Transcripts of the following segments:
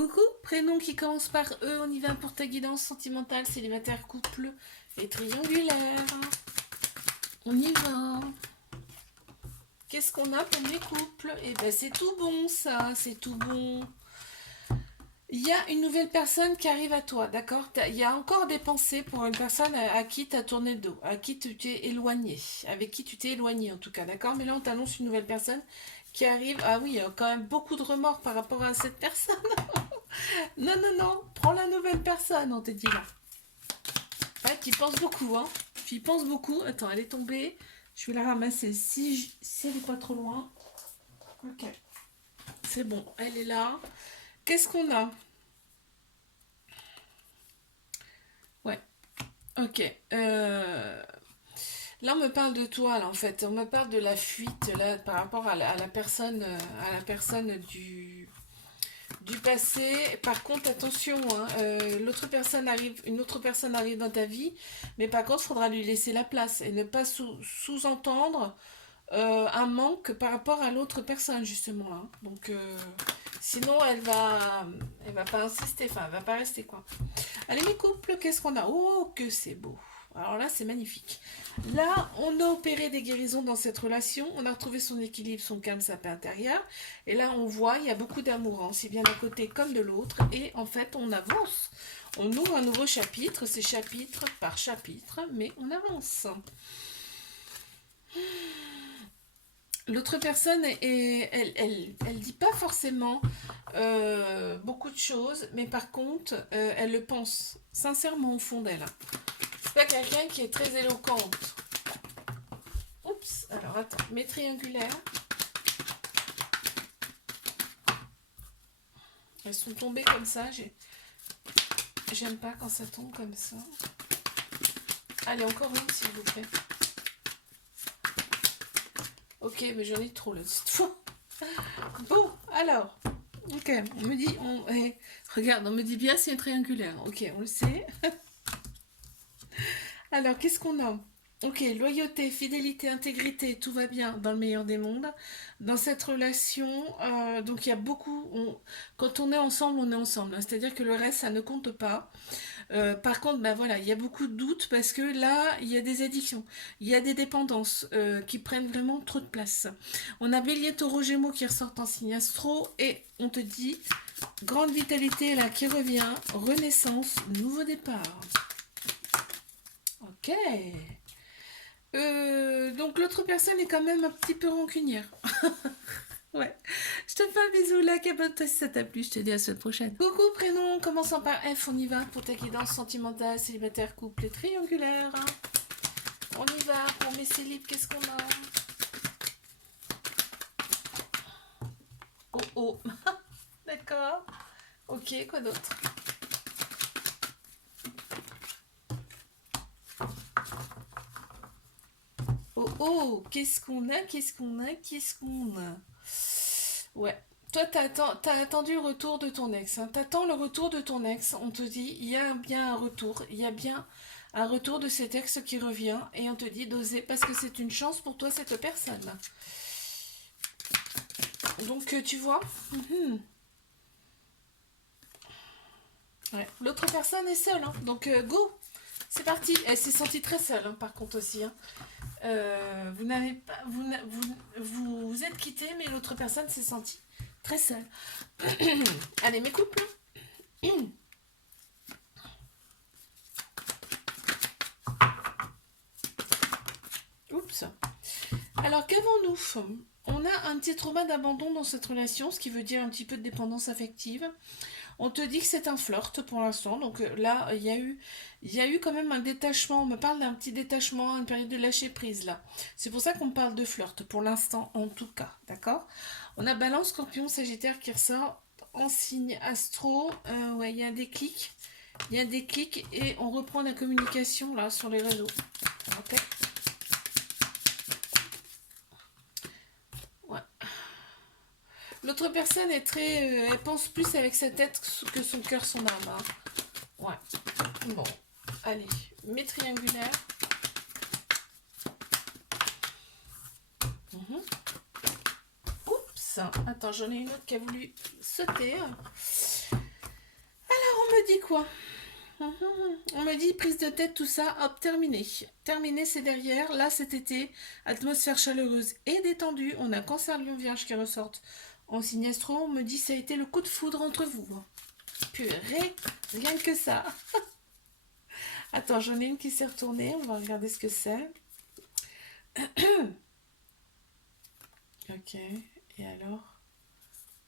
Coucou, prénom qui commence par E, on y va pour ta guidance sentimentale, célibataire, couple et triangulaire. On y va. Qu'est-ce qu'on a pour les couples? Eh ben c'est tout bon ça, c'est tout bon. Il y a une nouvelle personne qui arrive à toi, d'accord? Il y a encore des pensées pour une personne à qui tu as tourné le dos, à qui tu t'es éloigné, avec qui tu t'es éloigné en tout cas, d'accord? Mais là on t'annonce une nouvelle personne qui arrive. Ah oui, il y a quand même beaucoup de remords par rapport à cette personne. Non, non, non, prends la nouvelle personne, on te dit là. Ouais, tu y penses beaucoup, hein. Tu y penses beaucoup. Attends, elle est tombée. Je vais la ramasser si elle n'est pas trop loin. Ok, c'est bon, elle est là. Qu'est-ce qu'on a? Ouais, ok. Là, on me parle de toi, là, en fait. On me parle de la fuite, là, par rapport à la personne, du passé. Par contre, attention, hein, une autre personne arrive dans ta vie, mais par contre, il faudra lui laisser la place et ne pas sous-entendre un manque par rapport à l'autre personne, justement. Hein. Donc, sinon, elle va pas insister, enfin, elle va pas rester, quoi. Allez, mes couples, qu'est-ce qu'on a? Oh, que c'est beau. Alors là, c'est magnifique. Là, on a opéré des guérisons dans cette relation. On a retrouvé son équilibre, son calme, sa paix intérieure. Et là, on voit, il y a beaucoup d'amour, hein, aussi bien d'un côté comme de l'autre. Et en fait, on avance. On ouvre un nouveau chapitre. C'est chapitre par chapitre, mais on avance. L'autre personne, elle dit pas forcément beaucoup de choses, mais par contre, elle le pense sincèrement au fond d'elle. C'est pas quelqu'un qui est très éloquente. Oups, alors attends, mes triangulaires. Elles sont tombées comme ça. J'aime pas quand ça tombe comme ça. Allez, encore une, s'il vous plaît. Ok, mais j'en ai trop là cette fois. Bon, alors. Ok, on me dit. Regarde, on me dit bien c'est un triangulaire. Ok, on le sait. Alors, qu'est-ce qu'on a? Ok, loyauté, fidélité, intégrité, tout va bien dans le meilleur des mondes. Dans cette relation, donc il y a beaucoup. Quand on est ensemble. Hein, c'est-à-dire que le reste, ça ne compte pas. Par contre, ben voilà, il y a beaucoup de doutes parce que là, il y a des addictions, il y a des dépendances qui prennent vraiment trop de place. On a Bélier, Taureau, Gémeaux qui ressortent en signe astro et on te dit grande vitalité là qui revient, renaissance, nouveau départ. Ok. Donc l'autre personne est quand même un petit peu rancunière. Ouais. Je te fais un bisou là, abonne-toi si ça t'a plu, je te dis à la semaine prochaine. Coucou, prénom, commençant par F, on y va pour ta guidance sentimentale, célibataire, couple et triangulaire. On y va pour mes célibes, qu'est-ce qu'on a? Oh oh, d'accord. Ok, quoi d'autre? Oh oh, qu'est-ce qu'on a? Qu'est-ce qu'on a? Qu'est-ce qu'on a? Ouais. Toi, t'as attendu le retour de ton ex. Hein. T'attends le retour de ton ex. On te dit, il y a bien un retour. Il y a bien un retour de cet ex qui revient. Et on te dit d'oser parce que c'est une chance pour toi, cette personne. Donc, tu vois. Ouais. L'autre personne est seule. Hein. Donc, go. C'est parti. Elle s'est sentie très seule, hein, par contre aussi. Hein. Vous n'avez pas, vous êtes quitté, mais l'autre personne s'est sentie très seule. Allez, mes couples. Oups. Alors, qu'avons-nous? On a un petit trauma d'abandon dans cette relation, ce qui veut dire un petit peu de dépendance affective. On te dit que c'est un flirt pour l'instant, donc là, il y a eu quand même un détachement. On me parle d'un petit détachement, une période de lâcher prise là. C'est pour ça qu'on parle de flirt, pour l'instant en tout cas, d'accord? On a Balance, Scorpion, Sagittaire qui ressort en signe astro. Ouais, il y a un déclic. Il y a un déclic et on reprend la communication là sur les réseaux. Ok. Ouais. L'autre personne est très. Elle pense plus avec sa tête que son cœur, son âme. Hein. Ouais. Bon. Allez. Mes triangulaires. Oups. Attends, j'en ai une autre qui a voulu sauter. me dit quoi? On me dit prise de tête, tout ça, hop, terminé. Terminé, c'est derrière. Là, cet été, atmosphère chaleureuse et détendue. On a Cancer, Lion, Vierge qui ressortent en signe astro. On me dit ça a été le coup de foudre entre vous. Purée, rien que ça. Attends, j'en ai une qui s'est retournée. On va regarder ce que c'est. Ok, et alors?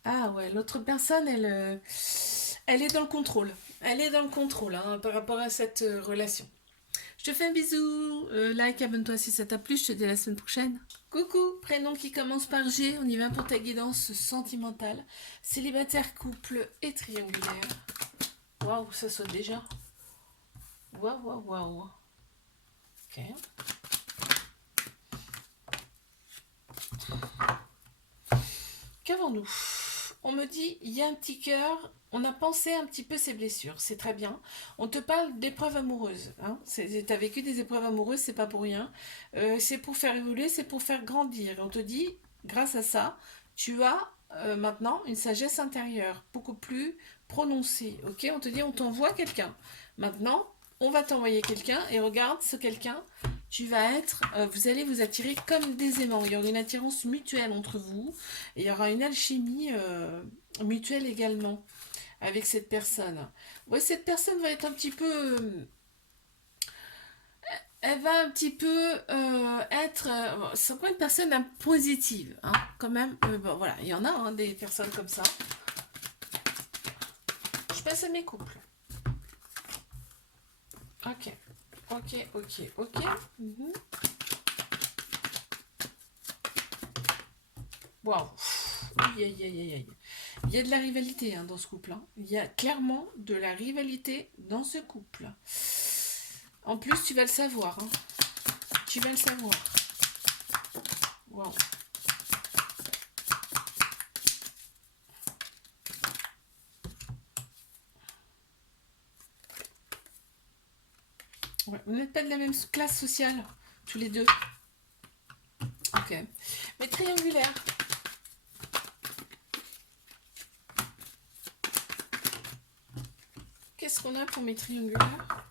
Ah ouais, l'autre personne, elle est dans le contrôle. Elle est dans le contrôle hein, par rapport à cette relation. Je te fais un bisou. Like, abonne-toi si ça t'a plu. Je te dis à la semaine prochaine. Coucou, prénom qui commence par G. On y va pour ta guidance sentimentale. Célibataire, couple et triangulaire. Waouh, ça saute déjà. Waouh, waouh, waouh. Ok. Qu'avons-nous? On me dit, il y a un petit cœur, on a pensé un petit peu ses blessures, c'est très bien. On te parle d'épreuves amoureuses. Hein. Tu as vécu des épreuves amoureuses, c'est pas pour rien. C'est pour faire évoluer, c'est pour faire grandir. On te dit, grâce à ça, tu as maintenant une sagesse intérieure, beaucoup plus prononcée. Ok, on te dit, on t'envoie quelqu'un. Maintenant, on va t'envoyer quelqu'un et regarde ce quelqu'un. Tu vas être, vous allez vous attirer comme des aimants. Il y aura une attirance mutuelle entre vous. Et il y aura une alchimie mutuelle également avec cette personne. Ouais, cette personne va être un petit peu... elle va un petit peu être... c'est pas une personne positive, hein, quand même. Bon, voilà, il y en a hein, des personnes comme ça. Je passe à mes couples. Ok. Ok, ok, ok. Waouh. Aïe, aïe, aïe, aïe, aïe. Il y a de la rivalité hein, dans ce couple. Hein. Il y a clairement de la rivalité dans ce couple. En plus, tu vas le savoir. Hein. Tu vas le savoir. Waouh. Ouais, vous n'êtes pas de la même classe sociale, tous les deux. Ok. Mais triangulaire. Qu'est-ce qu'on a pour mes triangulaires?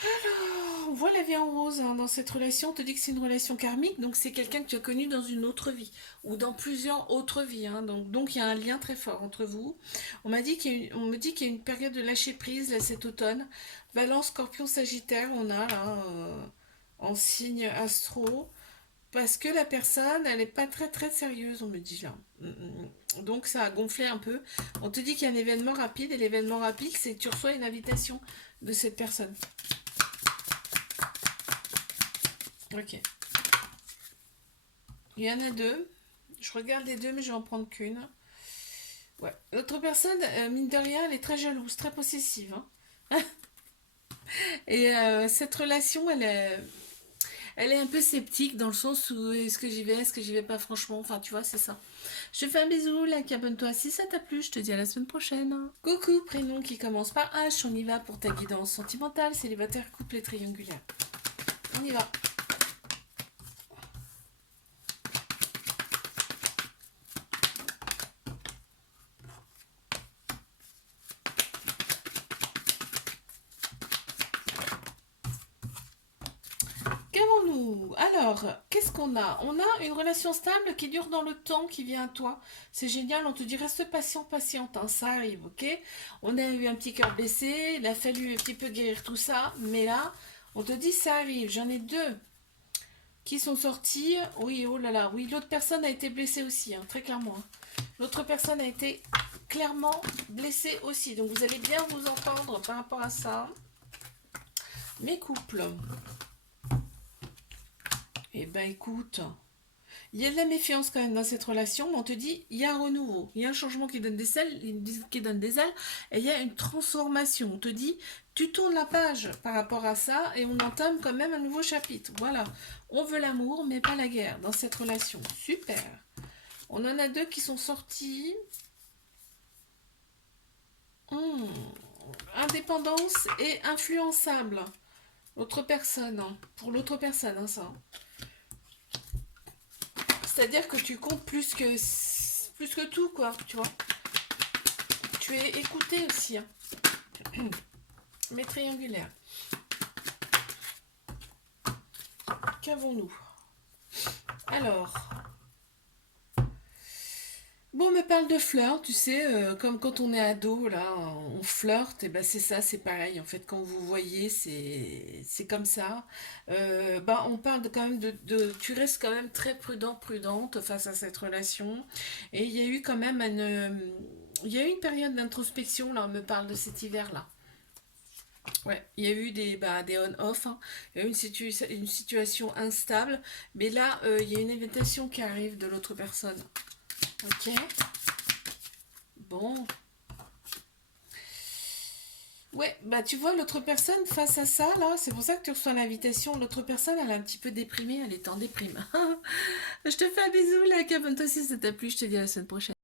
Alors, on voit la vie en rose hein, dans cette relation. On te dit que c'est une relation karmique, donc c'est quelqu'un que tu as connu dans une autre vie ou dans plusieurs autres vies. Hein, donc il y a un lien très fort entre vous. On me dit qu'il y a une période de lâcher prise là, cet automne. Balance, Scorpion, Sagittaire, on a là en signe astro. Parce que la personne, elle n'est pas très très sérieuse, on me dit là. Donc ça a gonflé un peu. On te dit qu'il y a un événement rapide, et l'événement rapide, c'est que tu reçois une invitation de cette personne. Ok. Il y en a deux. Je regarde les deux, mais je vais en prendre qu'une. Ouais. L'autre personne, mine de rien, elle est très jalouse, très possessive. Hein. Et cette relation, elle est un peu sceptique dans le sens où est-ce que j'y vais pas franchement. Enfin, tu vois, c'est ça. Je te fais un bisou, like, abonne-toi si ça t'a plu. Je te dis à la semaine prochaine. Coucou, prénom qui commence par H. On y va pour ta guidance sentimentale, célibataire, couple et triangulaire. On y va. Qu'avons-nous? Alors, qu'est-ce qu'on a? On a une relation stable qui dure dans le temps, qui vient à toi. C'est génial, on te dit reste patient, patiente, hein, ça arrive, ok? On a eu un petit cœur blessé, il a fallu un petit peu guérir tout ça, mais là, on te dit ça arrive. J'en ai deux qui sont sortis. Oui, oh là là, oui, l'autre personne a été blessée aussi, hein, très clairement. Hein. L'autre personne a été clairement blessée aussi, donc vous allez bien vous entendre par rapport à ça. Mes couples. Eh ben écoute, il y a de la méfiance quand même dans cette relation, mais on te dit il y a un renouveau, il y a un changement qui donne des ailes, et il y a une transformation. On te dit tu tournes la page par rapport à ça et on entame quand même un nouveau chapitre. Voilà, on veut l'amour mais pas la guerre dans cette relation. Super. On en a deux qui sont sortis. Indépendance et influençable. L'autre personne, hein. Pour l'autre personne, hein, ça. C'est-à-dire que tu comptes plus que tout, quoi, tu vois. tu es écouté aussi. Hein. Mais triangulaire. Qu'avons-nous? Alors, bon, on me parle de flirt, tu sais, comme quand on est ado, là, on flirte, et ben c'est ça, c'est pareil. En fait, quand vous voyez, c'est comme ça. Bah, on parle quand même tu restes quand même très prudent, prudente face à cette relation. Et il y a eu quand même il y a eu une période d'introspection, là, on me parle de cet hiver-là. Ouais, il y a eu des on-off, hein. Il y a eu une situation instable, mais là, il y a une invitation qui arrive de l'autre personne. Ok, bon. Ouais, bah tu vois, l'autre personne face à ça, là, c'est pour ça que tu reçois l'invitation. L'autre personne, elle est un petit peu déprimée, elle est en déprime. Je te fais un bisou, like, abonne-toi si ça t'a plu, je te dis à la semaine prochaine.